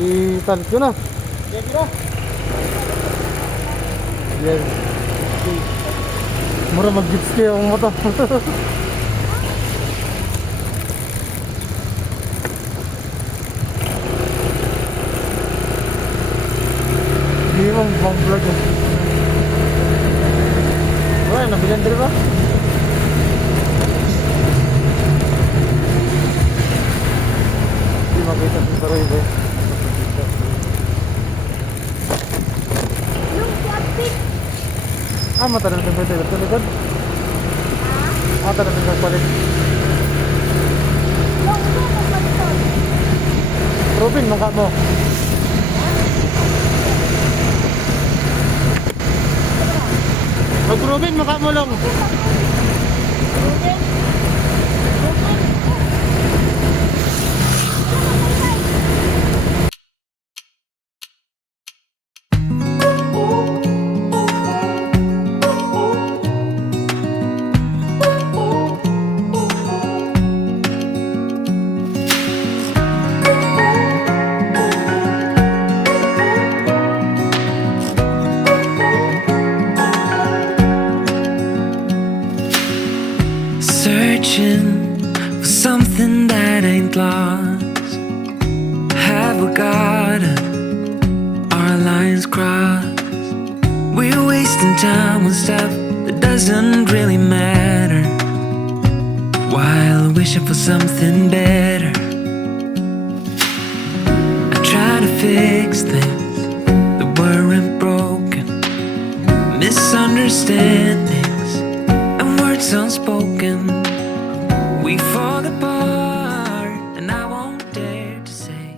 Italit ko na. Ready na? Yes. Mura mag-gits kayo ang motor. Hindi mo bang vlog yun. Wala, nabilan din ba? Hindi makita sa saroy ba? Yung plastic. Matagal ka pwede. Ito likod. Matagal ka palit. Yung plastic. Robin, mangka mo. Mag-Robin, mangka mo lang. Searching for something that ain't lost. Have we got our lines crossed? We're wasting time on stuff that doesn't really matter, while wishing for something better. I try to fix things that weren't broken, misunderstandings and words unspoken. We fall apart and I won't dare to say.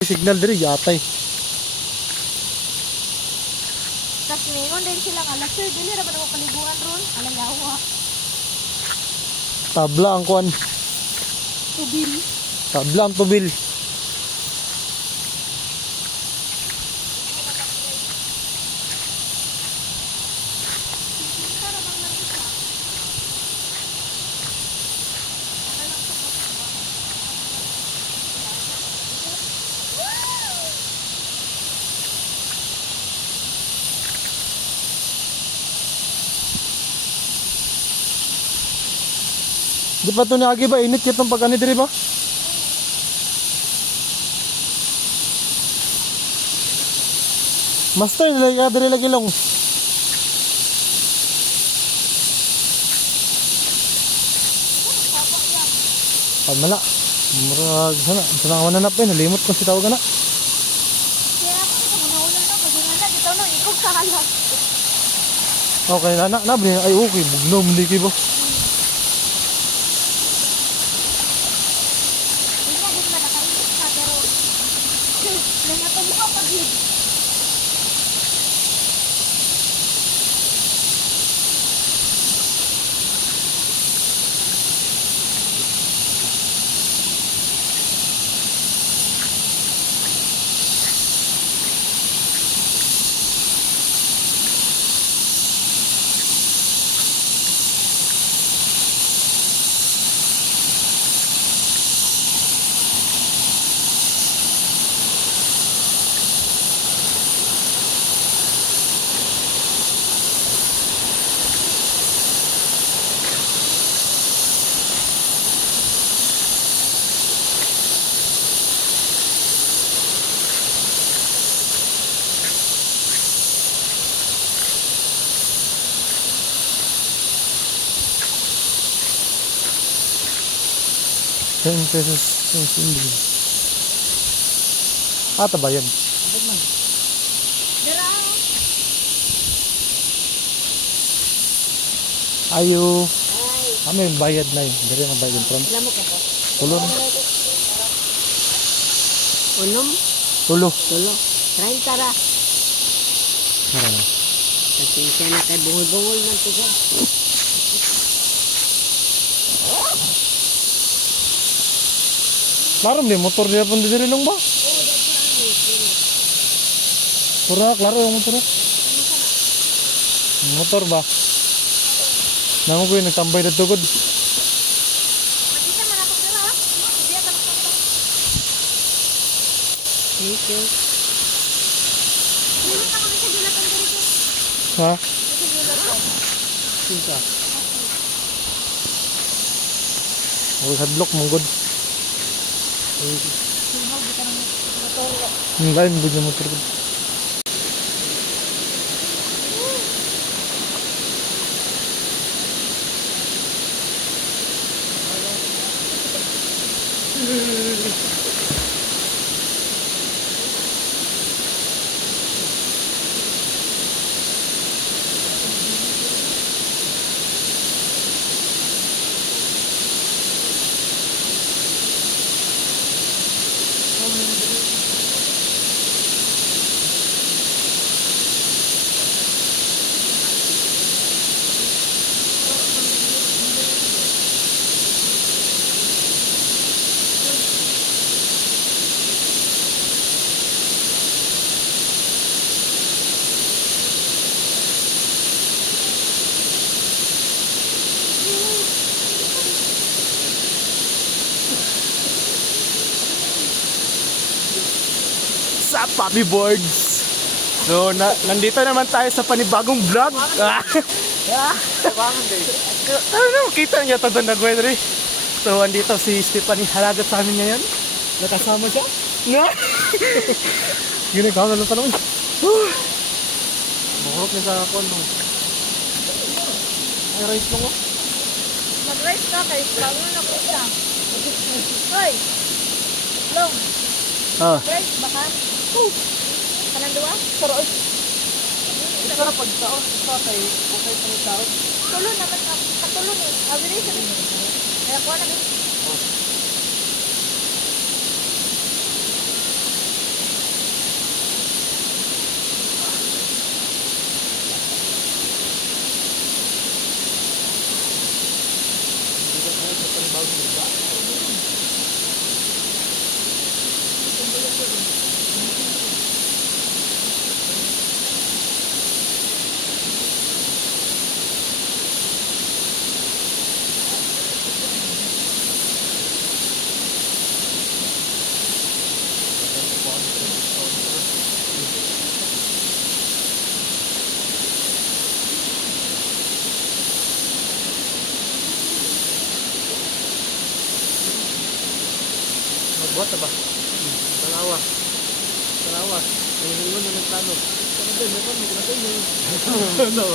Signal diri yatay. Tapos ngayon din sila nga, sir, dili na ba naman paliguan ron? Alang yawa. Tabla ang kuan. Tubil. Tabla ang tubil. Di pa ito niagi ba? Init kitang pagkani diri ba? Master, nilagay diri lagi lang. Pagmala. Murag sana. Sana ka mananap eh. Nalimot ko si tawag na. Kaya ako ito, munahulan na. Pag nga dito no, ikog kahalat. Okay, nabri. Ay, okay. Bugnom, hindi kibo. Hindi nga, di ba nakainit ka, pero nangatong ko pag yun. $10 hindi. Tabayan. Dira, Ayo. ay, Kami yung bayad na yun. Dari ang bayad yung front. alam mo ka po. Tulong. Unom? Tulo. Tulo. 30 ra. Kasi siya na kay buhol-buhol man ito siya. Klaro ni motor dia pun diri lang ba? Pura klaro yung motor. Motor ba? Namo ko yung nagtambay na tugod. Makita man ako dira. Hindi ata makita. Nickel. Hindi na kami sa gilatan dito. Ha? Sa gilatan. Sinta. Huwag hadlok mong good. Sino ba ka nang motor? Ang lain, bigyan mo motor. Sa Papi Boards. So, nandito naman tayo sa panibagong vlog. Ano, kita niyo ito doon na Gwenry. So, andito si Stephanie halagat sa amin ngayon. Nakasama siya. No? Gini, kaya na tanong. Mahurot niya sa ako. Ay, rice lang oh. Mag-rice ka kayo. Lalo na ko siya. Hoy! Long! Ah. Rice baka? Kanang dua? Sarap. Sarap pagkaon. Tatay, okay pa ni Sarap. Tulo naman ako. Katulong eh. Abili sa rin. Kaya ko na rin. Magbuhat na ba? Talawa. Talawa. Ngayon mo na nagplano. Kanagay, may pan, may kanagay, may... Ano?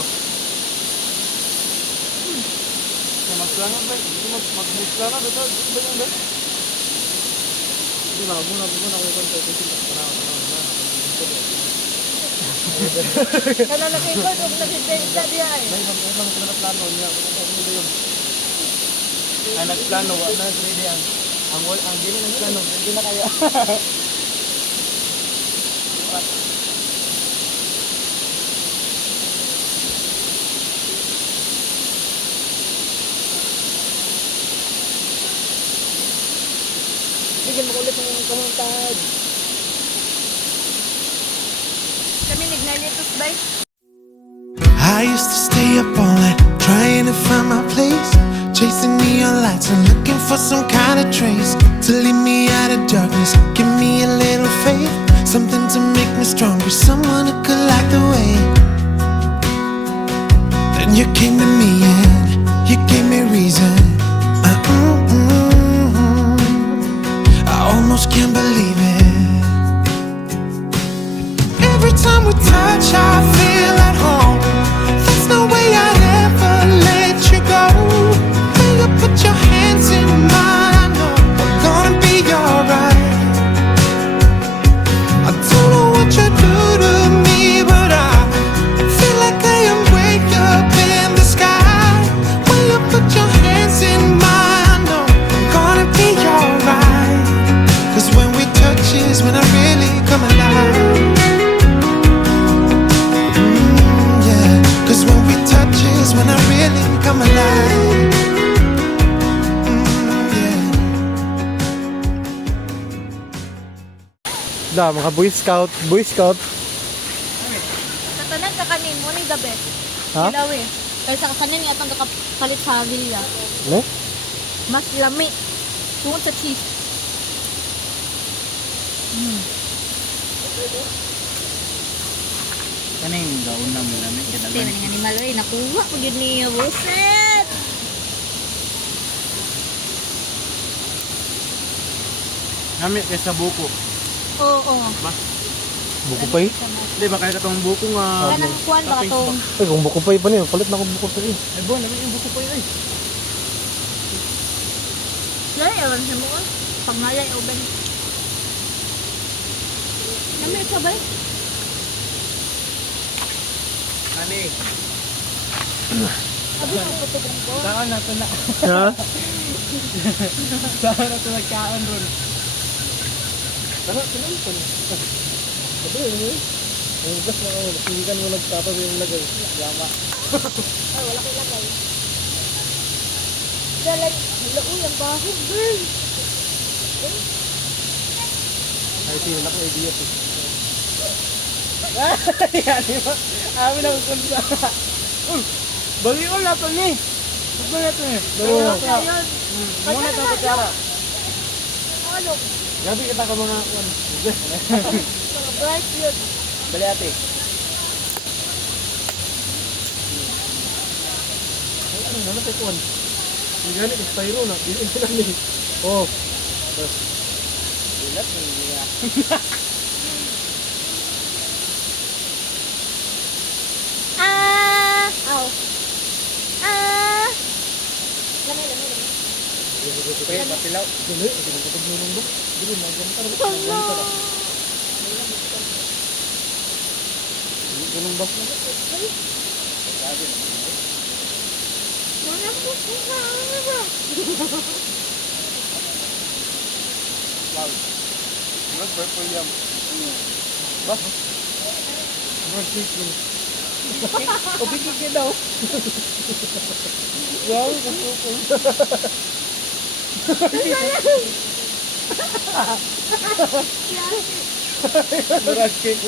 Magplano ba? Magplano ba ito? Ito ba yung ba? Hindi ba? Muna ako yung kontay. Talawa. Kanang nakikot. Huwag nagsisensa diya eh. May mga plano niya. Ano ba yun? Ay, nagplano. Wala na ready yan. Ang dili ng plano. Hindi na kaya. Bigyan mo ulit ng kamuntad. Kami nagnalitos ba? I used to stay up all night trying to find my place, chasing neon lights and looking for some kind of trace to lead me out of darkness. Give me a little faith, something to make me stronger, someone who could light the way. Then you came to me and you gave me reason. I almost can't believe it. Every time we touch, I feel at home. There's no way I'd ever let you go. Will you put your hands in mine? I know we're gonna be alright. I don't know what you do to me, but I feel like I am way up in the sky. Will you put your hands in mine? I know we're gonna be alright. 'Cause when we touch is when I really come alive. Cause when we touch is when I really come alive. Da, mga Boy Scout. Boy Scout. Sa tanan ka kanin mo ni gabi. Ha? Ilawi. Kaya sa kanin niya itong kakapalit sa vilya. Ne? Mas lami. Tungkol sa cheese. Kaning gaon na mo namin Este, kadagan. maning animal ay nakuha pag yun niya, buset. Nami kay sa buko. Oo. Buko pa eh. Di ba kaya katong buko nga Kanang kuwan ba katong Ay, kung buko pa pa niyo, palit na akong buko pa eh. ay bon, nami yung buko pa yun ay. Lay, awan sa mo. Pangalay o ban. Namay ka ba? Ani, Abi ko patugong ko. saan na to na? Ha? Saan na to nagkaon ron? Tara, tinan ko. Sabi mo eh. Ang gas na ako, pinggan mo nagtapos yung lagay. Yama. Ay, wala ko lagay. Dalag, uy, ang baho, girl. Ay, sino na ko idea to. Yan, di ba? Amin ang kunsa. Baliwan na to ni. Baliwan na to ni. Baliwan na to. Ayun. Muna ito kutsara. Ano? Gabi kita ka mga kuwan. Mga bright yun. Dali ate. Ay, ano na natin kuwan? Ang gani, styro na. Dili sila ni. Oh. Bilat hindi niya. Aw. Lamay, lamay, lamay. Pre, pasilaw. Dili, hindi na katag nung ba? Dili, maganta na. Hello. Ganun ba? Mana po po na ano ba? Wow. Mas purple yam. Ba? Ano chicken? O bigig ka daw. Wow, kapupol. Murag cake.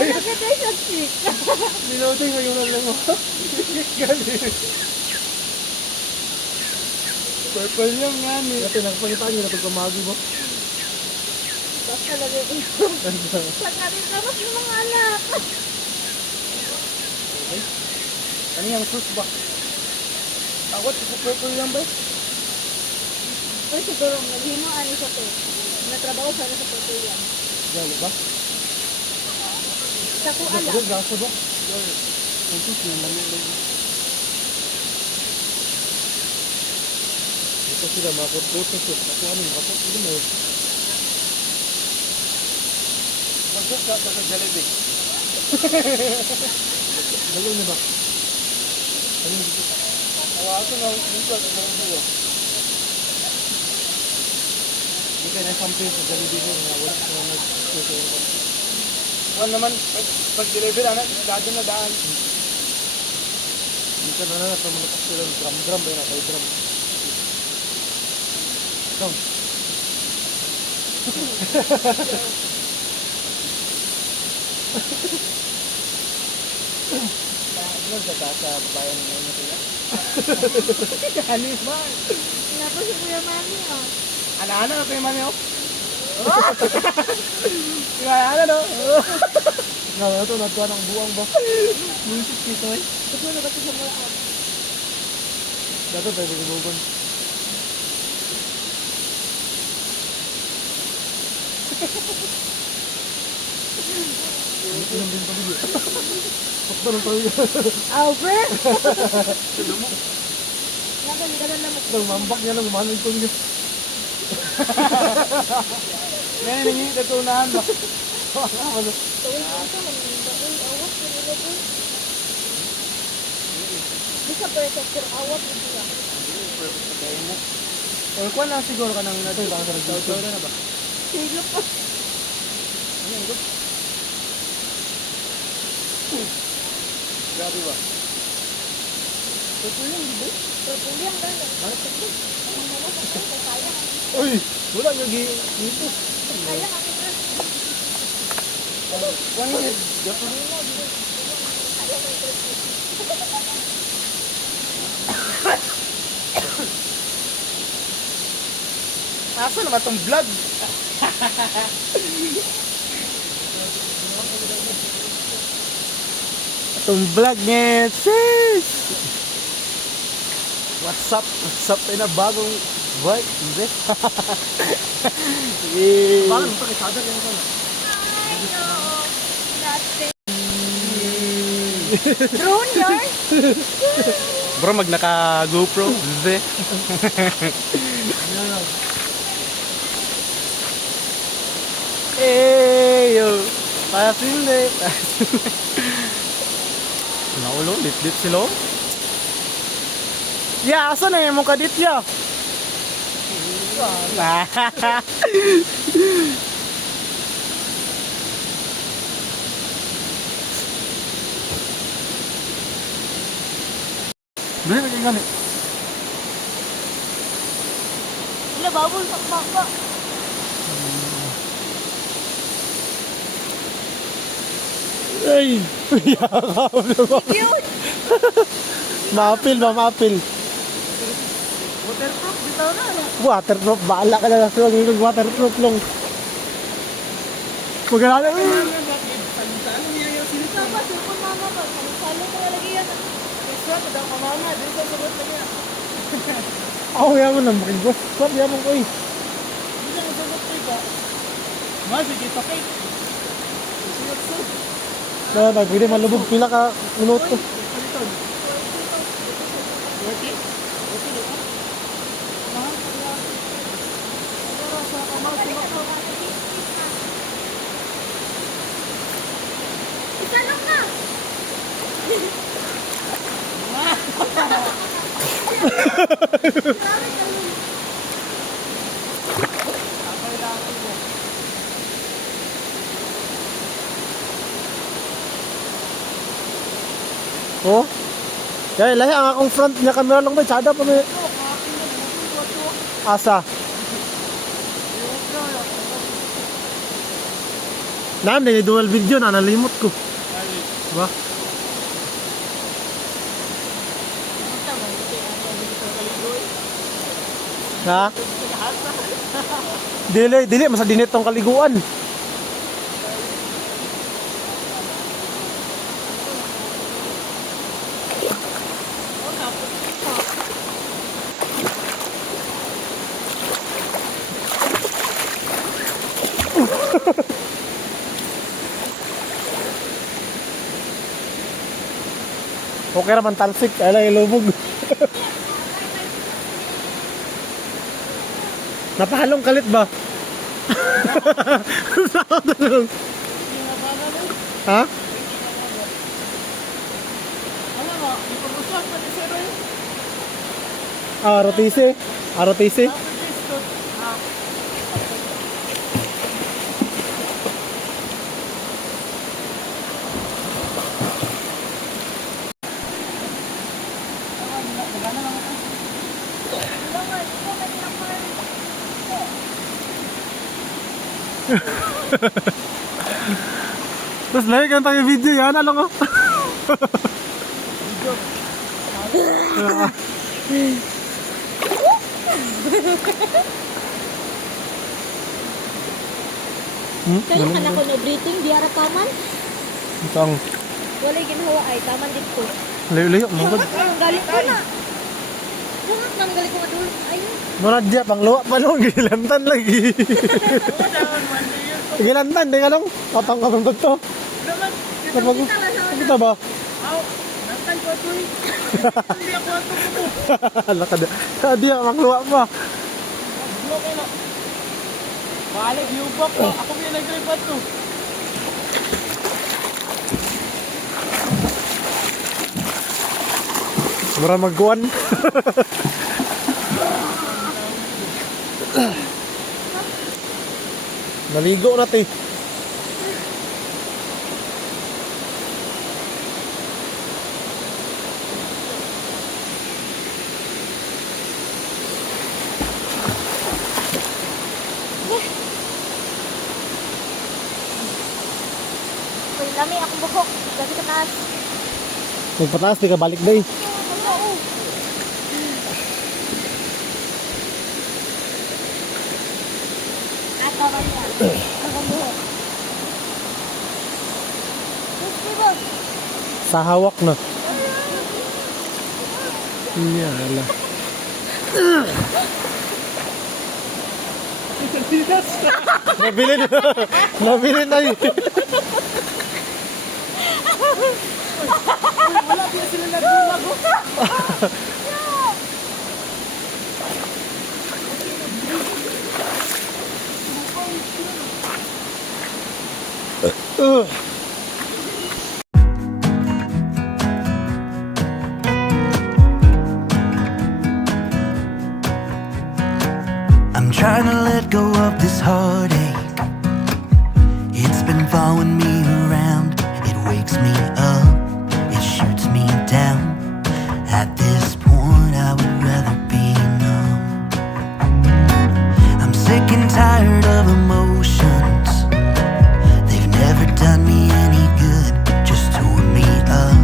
Wala ka tayo sa stick. Niloading mo yung lang mo. Gali. Purple yam nga ni. Dati nagpagitaan nyo na pagkamagi mo. Basta lagay ito. Pagkarin ka mas ng mga anak. Ano yung sauce ba? Takot sa purple yam ba? Uy, siguro, naghimo ani sa to. Natrabaho sana sa Portugal. Gali ba? Sa ko ala. Gali, gaso ba? Ang sus yung lamig lagi. Ito sila makapot-putos. Ako ano, makapot. Hindi mo. Mag-sauce ka sa Jollibee. Dalo niyo ba? Ano yung dito? Awaso na dito sa buyo. Hindi kayo na-sample sa Jollibee ko na wala sa nag-suso yung konti. Kuwan naman, pag-deliver anak, dado na daan. Hindi ka na sa mga kasilang drum-drum ba yun? Kay drum. Down. Ano sa bayan ng ngayon sila? Ano ba? Napo si Kuya Mami, oh. Ano-ano na kayo mami, oh? Ano, no? Nga, ito, natuwa ng buwang ba? Bullshit kito, eh. Ito na kasi sa mga anak. Dato tayo bubugon. Ilang din pa bigyo. Pakta ng tayo. Albert! Nagaligalan naman. Nang mambak niya lang, umalan ko niya. Ngayon, nangyay natunahan ba? Tawag ito, manimbain, awat, manilagay. Di sa protector, awat, hindi lang. Or kuwan lang siguro ka nang Ito, baka sa nag-auto. na ba? Sige pa. Grabe ba? Pupulong, di ba? Pupulong, gano'n. Ang mga sa kaya, Uy! Wala nyo dito. kaya kami na. Kuwan yun, gato. Kaya kami. Asa naman tong vlog? Itong vlog niya, sis! What's up? What's up? Ay na bagong bike, hindi? Eh, Parang ito kay Sadar yan ko. Drone yarn? bro, mag naka GoPro, hindi? Eh, yo! Pasinde! Naulo, lit-lit sila. Ya, asa na yung mong kadit ya? Dali, lagi ganit. Wala, babol sa baka. Ay! Yakap naman. Cute! Maapil ba, maapil? Waterproof, bitaw na. Waterproof, baala ka na lang. Waterproof lang. Magkala na. Sama, sipon mama ba? Salo ko lagi yan. Isa, kada ka mama, din sa sagot na niya. Ako yaman lang, makigwas. Swap yaman ko eh. Hindi na sagot ko ba? Mas, sige, pakay. Na, pwede malubog pila ka minuto. Isa lang na! Oh? Kaya lahi ang akong front niya camera lang ba? Tsada pa may... Asa? Naam, na dual video na, nalimot ko. Ba? Ha? Dili, masa dinit tong kaliguan. Okay naman talsik, ay lang ilubog. Napahalong kalit ba? Ha? Ano mo, ipag-usap pa ni Sir yun. ROTC? ROTC? Tapos like ang tayo video yan, alam ko. Kaya ka na ko no breathing, diara taman. Itong Walay ginhawa ay, taman dito. layo-layo, mangod. Ang galit ko na. Bungat nang galit ko madulot. Ayun. Murad diya, pang luwa pa nung, gilantan lagi. Gilantan, di ka nung, kapang-kapang to. Kapag, kita ba? Aw, nantan ko ito eh. Hindi ako ato ko. Lakad. Di ka, pang luwa pa. Blok na. Balik, yubak ko. Ako may nag-report to. Mura magkuhan. Naligo natin. Uy, lami akong buhok. Gabi ka taas. Magpataas, di ka balik na eh. Oo. kawan niya. Ang buhok. Boss. Sa hawak na. Yala. Nabili na. Nabili na yun. Wala din sila nagbulag. I'm trying to let go of this heartache. It's been following me around. It wakes me up, it shoots me down. At this point, I would rather be numb. I'm sick and tired of emotions. They've never done me any good, just tore me up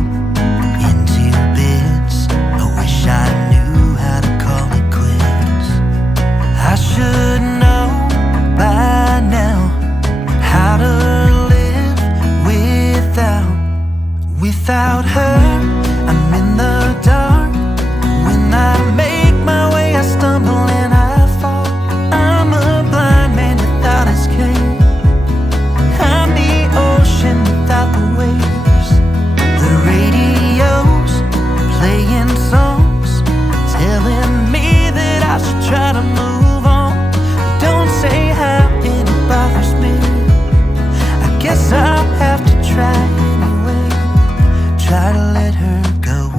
into bits. I wish I knew how to call it quits. I should know by now how to live without her. I'm in the dark. When I make my way, I stumble and I fall. I'm a blind man without his cane. I'm the ocean without the waves. The radio's playing songs, telling me that I should try to move on. Don't say how it bothers me. I guess I'll have to try anyway. Try to let her go.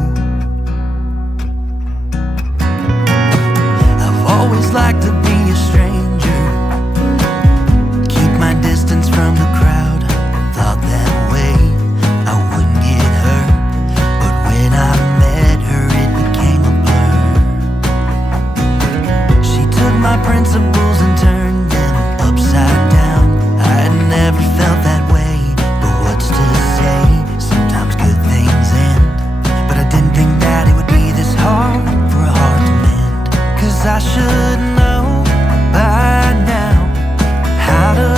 I've always liked to be a stranger, keep my distance from the crowd. Thought that way I wouldn't get hurt, but when I met her it became a blur. She took my principles and turned them upside down. I had never felt that way, but what's to say? Sometimes good things end, but I didn't think that it would be this hard for a heart to mend. 'Cause I should know by now how to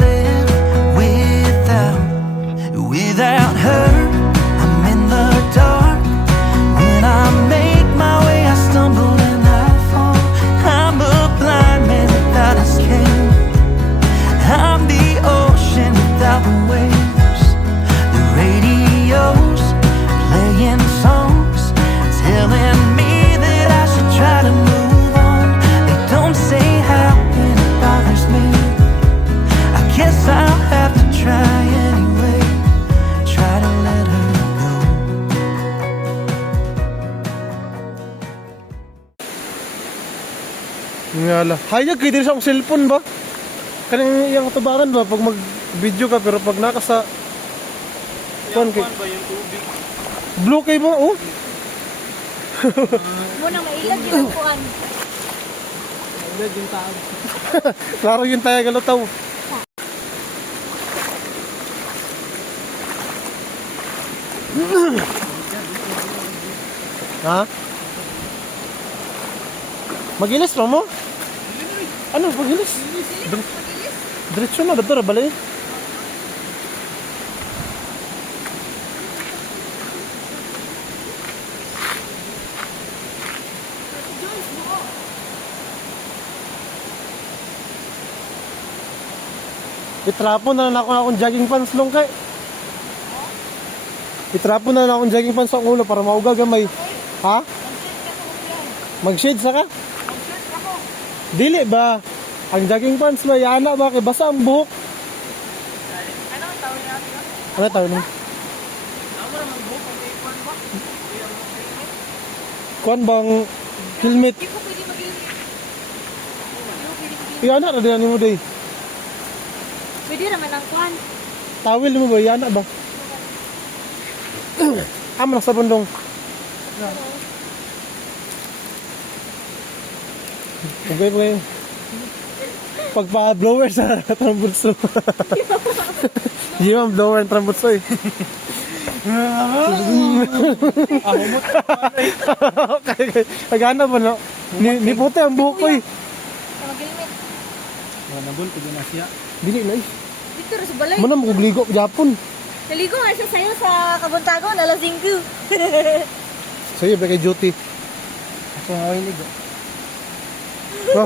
live without her. I'm in the dark. When I make my way, I stumble and I fall. I'm a blind man without a cane. I'm the ocean without the waves. The radio's playing songs, telling me that I should try to move on. They don't say how and it bothers me. I guess I'll have to try anyway. Try to let her go. Yala. Hayag kayo din sa akong cellphone ba? Kanang iyang tubangan ba pag mag-video ka pero pag naka sa kuan kay ba yung tubig? blue kay mo oh. Muna mailag yun ang kuhan. Wala yung taag. Klaro yun tayo galutaw. Ha? Magilis pa mo? Ano magilis? Diretso na dito ra balay. Itrapon na lang ako akong jogging pants long kay. Itrapon na lang akong jogging pants sa ulo para mauga gamay. Ha? Mag-shade sa ka? Dili ba? Ang jogging pants ba? Yana ba? Kaya basa ang buhok. Ano tawag niya? Kuan bang helmet? Hindi ko pwede mag-ilit. Yana na din mo day. Pwede naman ang kuhan. Tawil mo ba? Yana ba? Amo na sa bundong. Okay. Pagpa-blower sa trambutso. Di ba blower ang trambutso eh. Okay. Nagana ba no? Ni puti ang buhok ko eh. Sa mag-ilimit. Mga nabul, pwede na siya. Dili na eh. Dito rin sa balay. Muna mo ligo Japon. Naligo nga siya sa'yo sa Kabuntagon, alas 5. Sa'yo, ba kay duty? Ako nga ilig. No?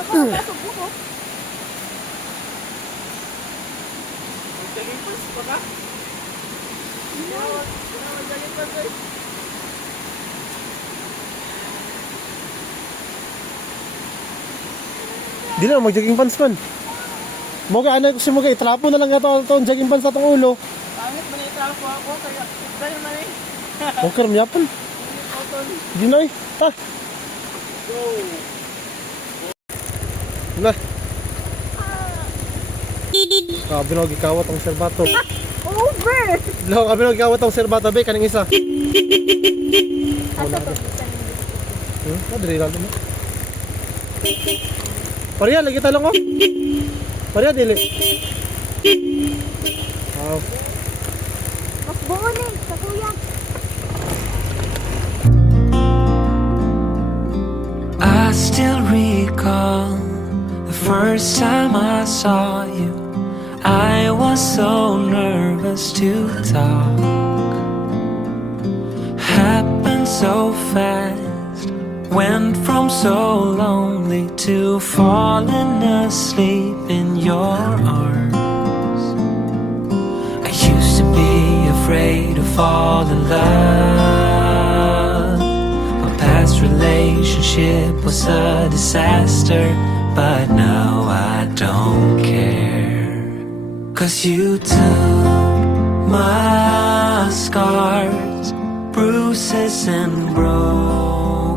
Ako, pasok buko. Dili na, mag-jogging pants man. Mo kay anak ko si mo kay trapo na lang ato ang jogging pants atong ulo. Pangit man yung trapo ako, kaya dahil man eh. Okay, ram yapon. Di na eh. Ha? Lah. Kabi na gikawat ang serbato. Over! Lo, kabi na gikawat ang serbato be kaning isa. Asa ba? Dili lang mo. Pariya lagi talong ko. Pariya dili. Wow. Mas buo na sa kuya. I still recall the first time I saw you. I was so nervous to talk. Happened so fast. Went from so lonely to falling asleep in your arms. I used to be afraid to fall in love. My past relationship was a disaster, but now I don't care. 'Cause you took my scars, bruises and broken